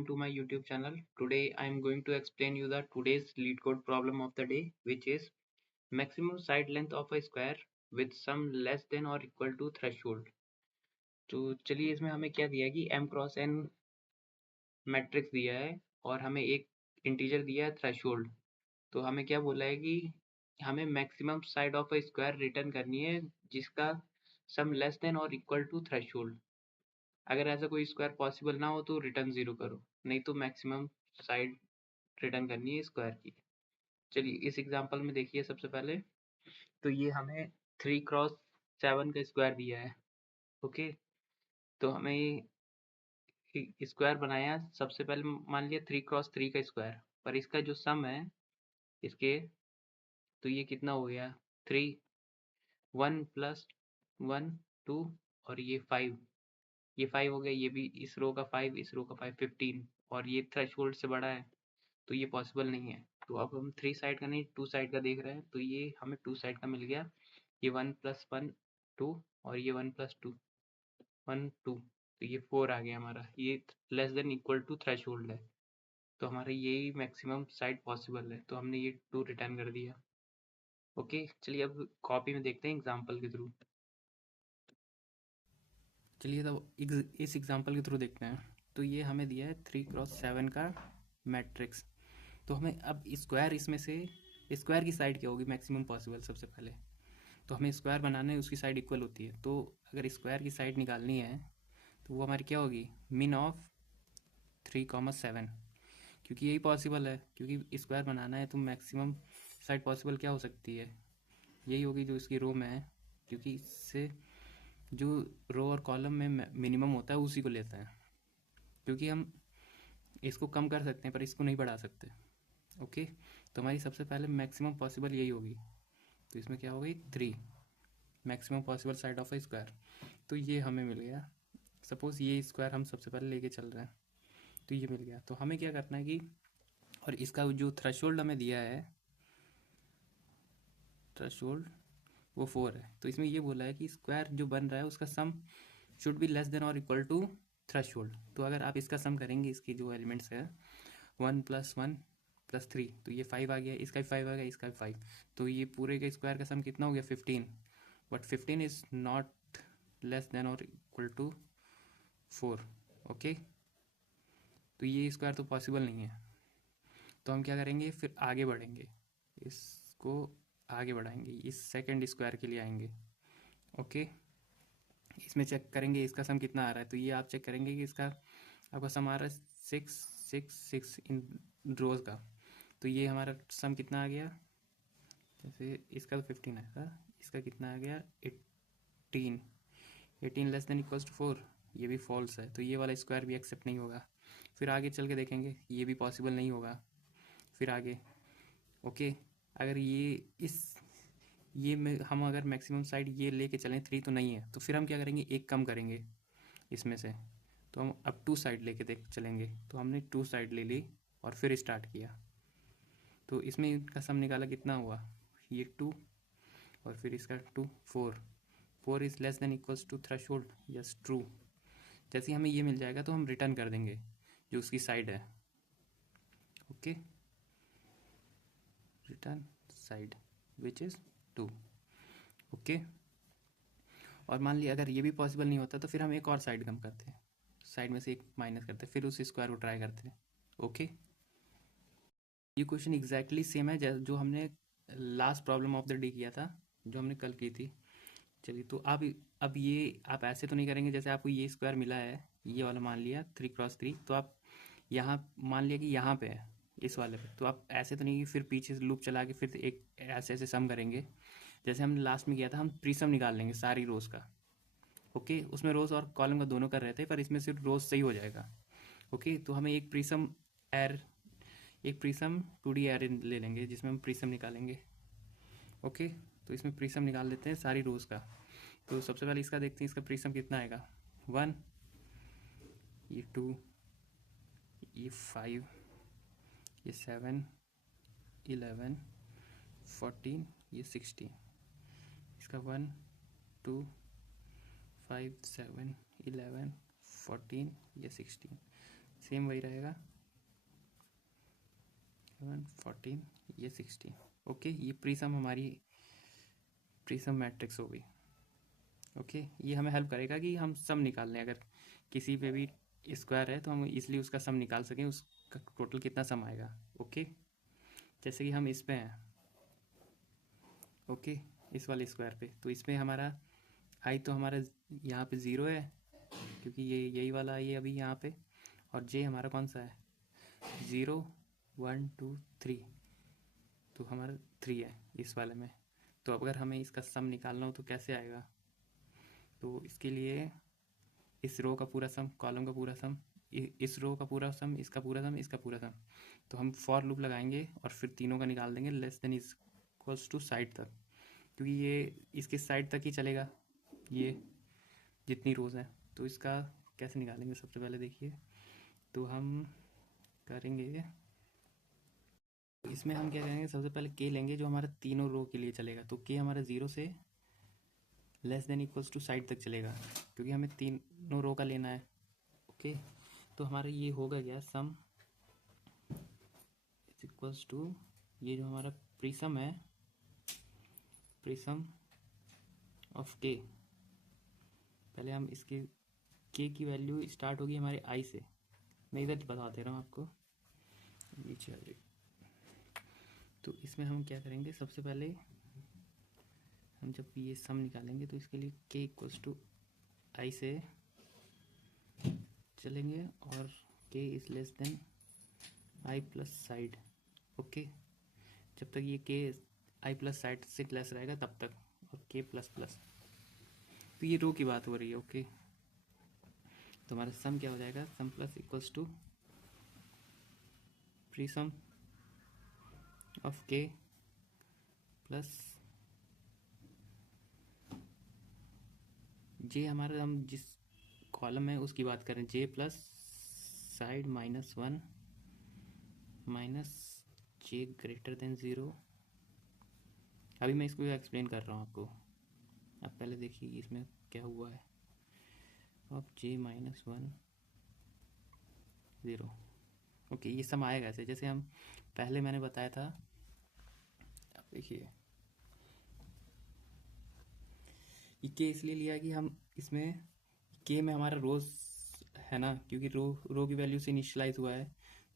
welcome to my YouTube channel. Today I am going to explain you the today's lead code problem of the day, which is maximum side length of a square with sum less than or equal to threshold. तो चलिए इसमें हमें क्या दिया है कि m cross n matrix दिया है और हमें एक इंटीजर दिया है थ्रेशोल्ड। तो हमें क्या बोला है कि हमें maximum side of a square return करनी है जिसका सम लेस देन और इक्वल टू थ्रेशोल्ड। अगर ऐसा कोई स्क्वायर पॉसिबल ना हो तो रिटर्न 0 करो, नहीं तो मैक्सिमम साइड रिटर्न करनी है स्क्वायर की। चलिए इस एग्जांपल में देखिए सबसे पहले तो ये हमें 3x7 का स्क्वायर दिया है। ओके, तो हमें स्क्वायर बनाया सबसे पहले, मान लिया 3x3 का स्क्वायर, पर इसका जो सम है इसके, तो ये कितना हो गया 3, 1 + 1 2 और ये 5, ये 5 हो गया, ये भी इस रो का 5, इस रो का 5, 15 और ये थ्रेशोल्ड से बड़ा है तो ये पॉसिबल नहीं है। तो अब हम 3 साइड का नहीं 2 साइड का देख रहे हैं, तो ये हमें 2 साइड का मिल गया। ये 1 + 1 2 और ये 1 + 2 1 2, तो ये 4 आ गया हमारा। ये less than equal to threshold है, तो हमारा यही मैक्सिमम साइड पॉसिबल है, तो हमने ये 2 रिटर्न कर दिया। ओके, चलिए अब कॉपी में देखते हैं एग्जाम्पल के थ्रू। चलिए तब इस एग्जाम्पल के थ्रू देखते हैं। तो ये हमें दिया है 3x7 का मैट्रिक्स। तो हमें अब स्क्वायर, इसमें से स्क्वायर की साइड क्या होगी मैक्सिमम पॉसिबल। सबसे पहले तो हमें स्क्वायर बनाना है, उसकी साइड इक्वल होती है। तो अगर स्क्वायर की साइड निकालनी है तो वो हमारी क्या होगी, मिन ऑफ 3,7, क्योंकि यही पॉसिबल है। क्योंकि स्क्वायर बनाना है तो मैक्सिमम साइड पॉसिबल क्या हो सकती है, यही होगी जो इसकी रो में है। क्योंकि इससे जो रो और कॉलम में मिनिमम होता है उसी को लेते हैं। क्योंकि हम इसको कम कर सकते हैं पर इसको नहीं बढ़ा सकते। ओके, तो हमारी सबसे पहले मैक्सिमम पॉसिबल यही होगी। तो इसमें क्या हो गई 3, maximum possible side of A square. तो ये हमें मिल गया। सपोज ये स्क्वायर हम सबसे पहले लेके चल रहे हैं, तो ये मिल गया। तो हमें क्या करना है कि, और इसका जो थ्रेशोल्ड हमें दिया है, थ्रेशोल्ड वो 4 है। तो इसमें ये बोला है कि स्क्वायर जो बन रहा है उसका sum should be less than और इक्वल टू थ्रेशोल्ड। तो अगर आप इसका सम करेंगे, इसकी जो एलिमेंट्स है 1 + 1 + 3, तो ये 5 आ गया, इसका भी 5 आ गया, इसका भी 5। तो ये पूरे के स्क्वायर का सम कितना हो गया 15। But 15 is not less than और इक्वल टू 4। ओके, तो ये स्क्वायर तो पॉसिबल नहीं है। तो हम क्या करेंगे, फिर आगे बढ़ेंगे, इसको आगे बढ़ाएंगे, इस सेकंड स्क्वायर के लिए आएंगे। ओके, इसमें चेक करेंगे इसका सम कितना आ रहा है। तो ये आप चेक करेंगे कि इसका आपका सम आ रहा है 6 6 6 इन रोज का। तो ये हमारा सम कितना आ गया, जैसे इसका तो 15 आएगा, इसका कितना आ गया 18। 18 लेस देन इक्वल्स टू 4, ये भी फॉल्स है, तो ये वाला स्क्वायर भी एक्सेप्ट नहीं होगा। फिर आगे चल के देखेंगे, ये भी पॉसिबल नहीं होगा। फिर आगे ओके, अगर ये में हम अगर मैक्सिमम साइड ये लेके चलें 3 तो नहीं है, तो फिर हम क्या करेंगे, एक कम करेंगे इसमें से। तो हम अब 2 साइड लेके देख चलेंगे। तो हमने 2 साइड ले ली और फिर स्टार्ट किया। तो इसमें इनका सम निकाला, कितना हुआ ये 2 और फिर इसका 2 4। 4 is less than equals to threshold, yes true. जैसे ही हमें ये मिल जाएगा तो हम रिटर्न कर देंगे जो उसकी साइड है। Okay, return side which is 2। Okay, और मान लिया अगर ये भी पॉसिबल नहीं होता तो फिर हम एक और साइड कम करते हैं, साइड में से एक माइनस करते हैं, फिर उस स्क्वायर को ट्राई करते हैं। ओके, ये क्वेश्चन एग्जैक्टली सेम है जो हमने last problem of the day किया था, जो हमने कल की थी। चलिए, तो अब ये आप ऐसे तो नहीं करेंगे, जैसे आपको ये स्क्वायर मिला है, ये वाला मान लिया 3x3, तो आप यहाँ मान लिया कि यहाँ पे है इस वाले पे, तो आप ऐसे तो नहीं कि फिर पीछे से लूप चला के फिर एक ऐसे ऐसे सम करेंगे। जैसे हमने लास्ट में किया था, हम प्रीसम निकाल लेंगे सारी रोज़ का। ओके, उसमें रोज़ और कॉलम का दोनों कर रहे थे, पर इसमें सिर्फ रोज़ सही हो जाएगा। ओके, तो हमें एक प्रीसम 2D एर ले लेंगे जिसमें हम प्रीसम निकालेंगे। ओके, तो इसमें प्रीसम निकाल लेते हैं सारी रोज़ का। तो सबसे पहले इसका देखते हैं, इसका प्रीसम कितना आएगा 1, ये 2, ये 5, ये 7 11 14, ये 16। इसका 1 2 5 7 11 14, ये 16। सेम वही रहेगा 14 ये 16। ओके, ये प्रिज्म हमारी प्रिज्म मैट्रिक्स हो गई। ओके, ये हमें हेल्प करेगा कि हम सम निकाल लें, अगर किसी पे भी स्क्वायर है तो हम इसलिए उसका सम निकाल सकें, उसका टोटल कितना सम आएगा। ओके, जैसे कि हम इस पे हैं, ओके, इस वाले स्क्वायर पे, तो इसमें हमारा आई तो हमारा यहाँ पे 0 है क्योंकि ये यही वाला आई है अभी यहाँ पे, और जे हमारा कौन सा है 0 1 2 3, तो हमारा 3 है इस वाले में। तो अगर हमें इसका सम निकालना हो तो कैसे आएगा, तो इसके लिए इस रो का पूरा सम, कॉलम का पूरा सम, इस रो का पूरा सम, इसका पूरा सम, इसका पूरा सम, तो हम फॉर लूप लगाएंगे और फिर तीनों का निकाल देंगे less than equals to side तक, क्योंकि ये इसके साइड तक ही चलेगा ये जितनी रोज़ हैं। तो इसका कैसे निकालेंगे, सबसे पहले देखिए, तो हम करेंगे, इसमें हम क्या करेंगे, सबसे पहले के लेंगे जो हमारा तीनों रो के लिए चलेगा, तो के हमारा 0 से less than equals to side तक चलेगा क्योंकि हमें तीनों रो का लेना है। ओके, तो हमारा ये होगा क्या, सम इज इक्वल्स टू, ये जो हमारा प्रिज्म है, प्रिज्म ऑफ के, पहले हम इसके के की वैल्यू स्टार्ट होगी हमारे आई से, मैं इधर बता दे रहा हूँ आपको, नीचे आ जाइए। तो इसमें हम क्या करेंगे, सबसे पहले हम जब ये सम निकालेंगे तो इसके लिए के इक्वल्स टू आई से चलेंगे और K is less than I plus side. Okay, जब तक ये के आई प्लस साइड से लेस रहेगा तब तक, और के प्लस प्लस, तो ये रो की बात हो रही है। ओके, तो हमारा सम क्या हो जाएगा, sum plus equals to prism of K plus J, हमारा हम जिस कॉलम है उसकी बात करें, J plus side -1 minus J greater than 0। अभी मैं इसको एक्सप्लेन कर रहा हूँ आपको, अब पहले देखिए इसमें क्या हुआ है, अब जे -1 0। ओके, ये सम आएगा ऐसे जैसे हम पहले मैंने बताया था। अब देखिए ये के इसलिए लिया कि हम इसमें के में हमारा रोज़ है ना, क्योंकि रो की वैल्यू से इनिशलाइज हुआ है,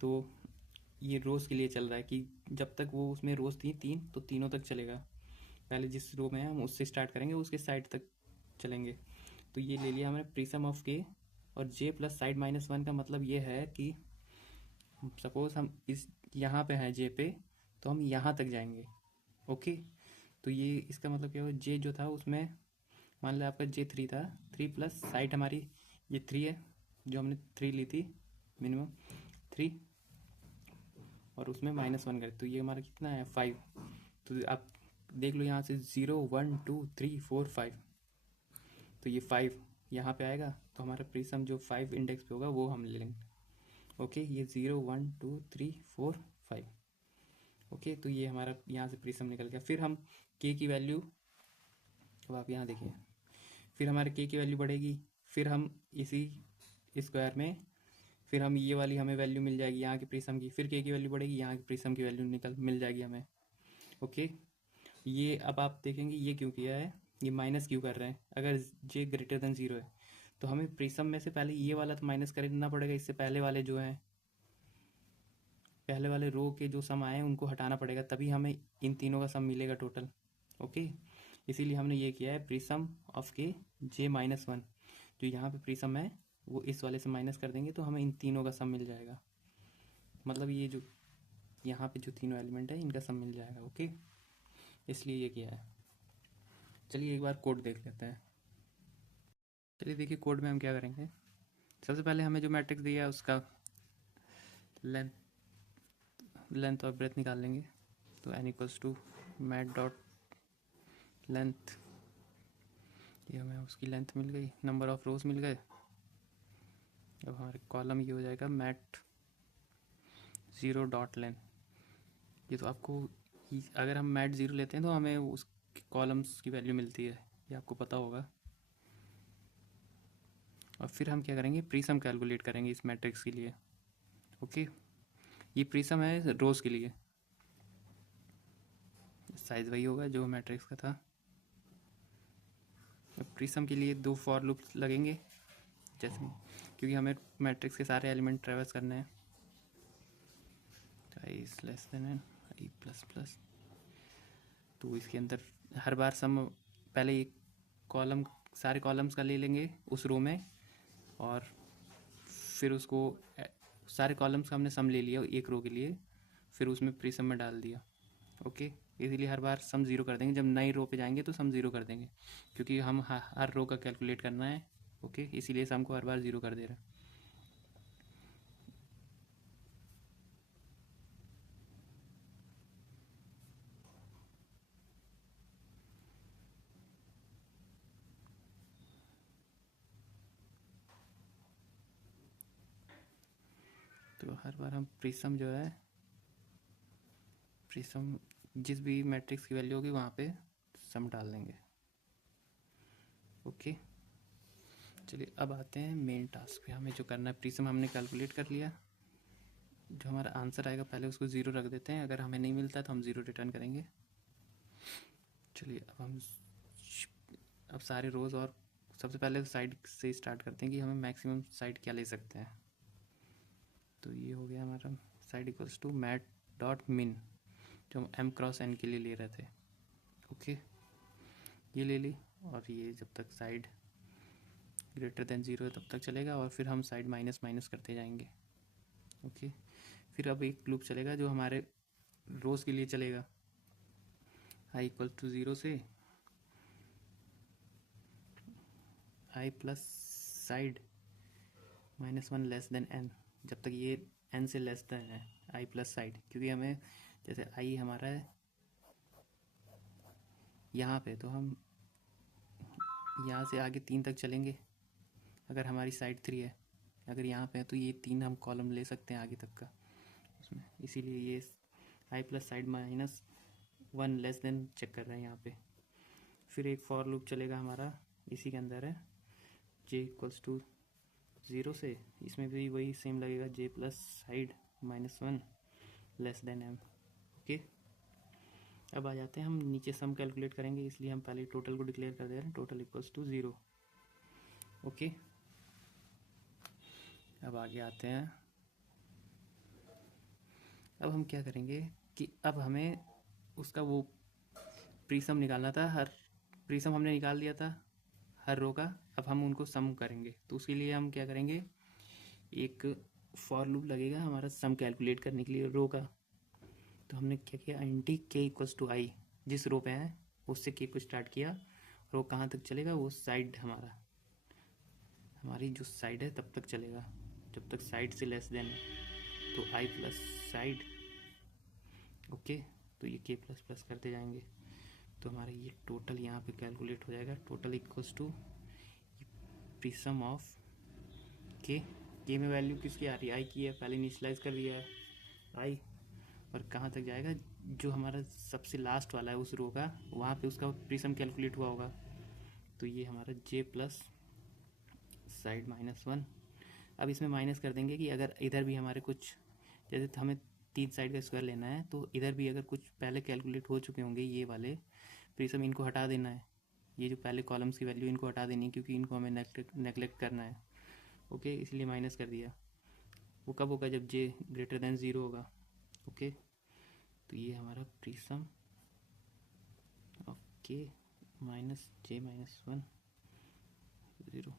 तो ये रोज़ के लिए चल रहा है कि जब तक वो उसमें रोज़ थी 3 तो तीनों तक चलेगा, पहले जिस रो में है हम उससे स्टार्ट करेंगे, उसके साइड तक चलेंगे। तो ये ले लिया हमने प्रिज्म ऑफ के, और जे प्लस साइड -1 का मतलब ये है कि सपोज हम इस यहाँ पे हैं जे पे, तो हम यहाँ तक जाएंगे। ओके, तो ये इसका मतलब क्या हुआ, जे जो था उसमें मान लिया आपका जे 3 था, 3 प्लस साइड हमारी ये 3 है, जो हमने 3 ली थी मिनिमम 3, और उसमें -1 करे तो ये हमारा कितना है 5। तो आप देख लो यहाँ से 0 1 2 3 4 5, तो ये 5 यहाँ पे आएगा, तो हमारा प्रिज्म जो 5 इंडेक्स पे होगा वो हम ले लेंगे। ओके, ये 0 1 2 3 4 5। ओके, तो ये हमारा यहाँ से प्रिज्म निकल गया। फिर हम के की वैल्यू, अब आप यहाँ देखिए, फिर हमारे के की वैल्यू बढ़ेगी, फिर हम इसी स्क्वायर में फिर हम ये वाली हमें वैल्यू मिल जाएगी यहाँ की प्रिज्म की, फिर के की वैल्यू बढ़ेगी, यहाँ की प्रिज्म की वैल्यू मिल जाएगी हमें। ओके, ये अब आप देखेंगे ये क्यों किया है, ये माइनस क्यों कर रहे हैं, अगर जे ग्रेटर देन 0 है तो हमें प्रिज्म में से पहले ये वाला तो माइनस करना पड़ेगा, इससे पहले वाले जो हैं, पहले वाले रो के जो सम आए हैं उनको हटाना पड़ेगा, तभी हमें इन तीनों का सम मिलेगा टोटल। ओके, इसीलिए हमने ये किया है प्रिज्म ऑफ के जे -1, जो यहाँ पे प्रिज्म है वो इस वाले से माइनस कर देंगे तो हमें इन तीनों का सम मिल जाएगा, मतलब ये जो यहाँ पे जो तीनों एलिमेंट है इनका सम मिल जाएगा। ओके, इसलिए ये किया है। चलिए एक बार कोड देख लेते हैं। चलिए देखिए कोड में हम क्या करेंगे, सबसे पहले हमें जो मैट्रिक्स दिया है उसका लेंथ और ब्रेथ निकाल लेंगे, तो n equals to mat dot length, ये हमें उसकी लेंथ मिल गई, नंबर ऑफ रोज मिल गए। अब हमारे कॉलम ये हो जाएगा मैट 0 डॉट लेंथ, ये तो आपको अगर हम मैट 0 लेते हैं तो हमें उस कॉलम्स की वैल्यू मिलती है, ये आपको पता होगा। और फिर हम क्या करेंगे, प्रिज्म कैलकुलेट करेंगे इस मैट्रिक्स के लिए। ओके, ये प्रिज्म है रोज के लिए, साइज वही होगा जो मैट्रिक्स का था। प्रिज्म के लिए 2 फॉर लूप लगेंगे, जैसे क्योंकि हमें मैट्रिक्स के सारे एलिमेंट ट्रेवर्स करने हैं। I is less than N I plus plus, तो इसके अंदर हर बार सम पहले एक कॉलम, सारे कॉलम्स का ले लेंगे उस रो में, और फिर उसको सारे कॉलम्स का हमने सम ले लिया एक रो के लिए, फिर उसमें प्रिज्म में डाल दिया। ओके, इसीलिए हर बार सम ज़ीरो कर देंगे, जब नई रो पे जाएंगे तो सम ज़ीरो कर देंगे, क्योंकि हम हर रो का कैलकुलेट करना है। ओके, इसीलिए सम को हर बार ज़ीरो कर दे रहे हैं। तो हर बार हम प्रिज्म जो है, प्रिज्म जिस भी मैट्रिक्स की वैल्यू होगी वहाँ पे सम डाल देंगे। ओके, चलिए अब आते हैं मेन टास्क पे। हमें जो करना है, प्रिज्म हमने कैलकुलेट कर लिया, जो हमारा आंसर आएगा पहले उसको ज़ीरो रख देते हैं, अगर हमें नहीं मिलता तो हम ज़ीरो रिटर्न करेंगे। चलिए अब सारे रोज़, और सबसे पहले साइड से स्टार्ट करते हैं कि हमें मैक्सिमम साइड क्या ले सकते हैं। तो ये हो गया हमारा side equals to mat dot min, जो हम m क्रॉस n के लिए ले रहे थे। ओके, ये ले ली, और ये जब तक साइड ग्रेटर देन ज़ीरो है तब तक चलेगा, और फिर हम साइड माइनस माइनस करते जाएंगे। ओके, फिर अब एक लूप चलेगा जो हमारे रोज़ के लिए चलेगा, i इक्वल टू ज़ीरो से i plus side minus one less then n, जब तक ये n से लेस देन है i प्लस साइड, क्योंकि हमें जैसे i हमारा है यहाँ पे, तो हम यहाँ से आगे 3 तक चलेंगे अगर हमारी साइड 3 है। अगर यहाँ पे है तो ये 3 हम कॉलम ले सकते हैं आगे तक का उसमें, इसीलिए ये i plus side minus one less than check कर रहे हैं यहाँ पे। फिर एक फॉर लूप चलेगा हमारा, इसी के अंदर है j इक्वल्स टू ज़ीरो से, इसमें भी वही सेम लगेगा, j plus side minus one less then m। Okay, अब आ जाते हैं हम नीचे सम कैलकुलेट करेंगे, इसलिए हम पहले टोटल को डिक्लेयर कर दे रहे हैं, total equals to zero. Okay, अब आगे आते हैं। अब हम क्या करेंगे कि अब हमें उसका वो प्रिज्म निकालना था, हर प्रिज्म हमने निकाल दिया था हर रो का, अब हम उनको सम करेंगे। तो उसके लिए हम क्या करेंगे, एक फॉर लूप लगेगा हमारा सम कैलकुलेट करने के लिए रो का। तो हमने क्या किया, इंटी के इक्वल्स टू आई, जिस रो पे है उससे के को स्टार्ट किया, रो कहाँ तक चलेगा, वो साइड हमारी जो साइड है तब तक चलेगा, जब तक साइड से लेस देन है, तो आई प्लस साइड। ओके, तो ये के प्लस प्लस करते जाएंगे, तो हमारा ये टोटल यहाँ पे कैलकुलेट हो जाएगा, total equals to prism of K में वैल्यू किसकी आ रही है, आई की है, पहले इनिशियलाइज कर दिया है आई, और कहाँ तक जाएगा, जो हमारा सबसे लास्ट वाला है उस रो का, वहाँ पे उसका प्रिज्म कैलकुलेट हुआ होगा। तो ये हमारा जे प्लस साइड माइनस वन। अब इसमें माइनस कर देंगे कि अगर इधर भी हमारे कुछ, जैसे हमें 3 साइड का स्क्वायर लेना है, तो इधर भी अगर कुछ पहले कैलकुलेट हो चुके होंगे ये वाले प्रिज्म, इनको हटा देना है, ये जो पहले कॉलम्स की वैल्यू इनको हटा देनी है, क्योंकि इनको हमें नेगलेक्ट करना है। ओके, इसलिए माइनस कर दिया। वो कब होगा, जब जे ग्रेटर देन ज़ीरो होगा। ओके, तो ये हमारा प्रिज्म ऑफ के माइनस जे माइनस वन ज़ीरो।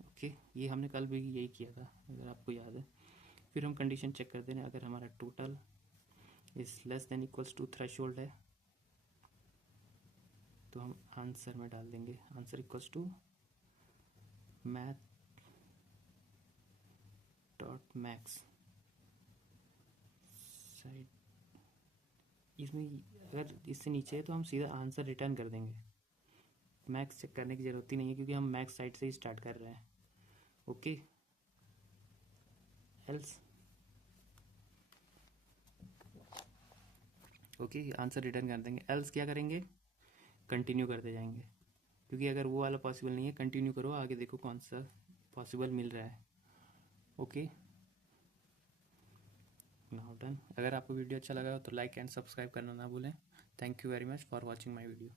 ओके, ये हमने कल भी यही किया था अगर आपको याद है। फिर हम कंडीशन चेक कर दें, अगर हमारा total is less than equals to threshold है, तो हम आंसर में डाल देंगे answer equals to math dot max side. इसमें अगर इससे नीचे है तो हम सीधा आंसर रिटर्न कर देंगे, मैक्स चेक करने की ज़रूरत ही नहीं है, क्योंकि हम मैक्स साइड से ही स्टार्ट कर रहे हैं। Okay, else okay, answer return कर देंगे, एल्स क्या करेंगे, कंटिन्यू करते जाएंगे, क्योंकि अगर वो वाला पॉसिबल नहीं है, कंटिन्यू करो, आगे देखो कौन सा पॉसिबल मिल रहा है। Okay, now done. अगर आपको वीडियो अच्छा लगा हो तो लाइक एंड सब्सक्राइब करना ना भूलें। Thank you very much for watching my video.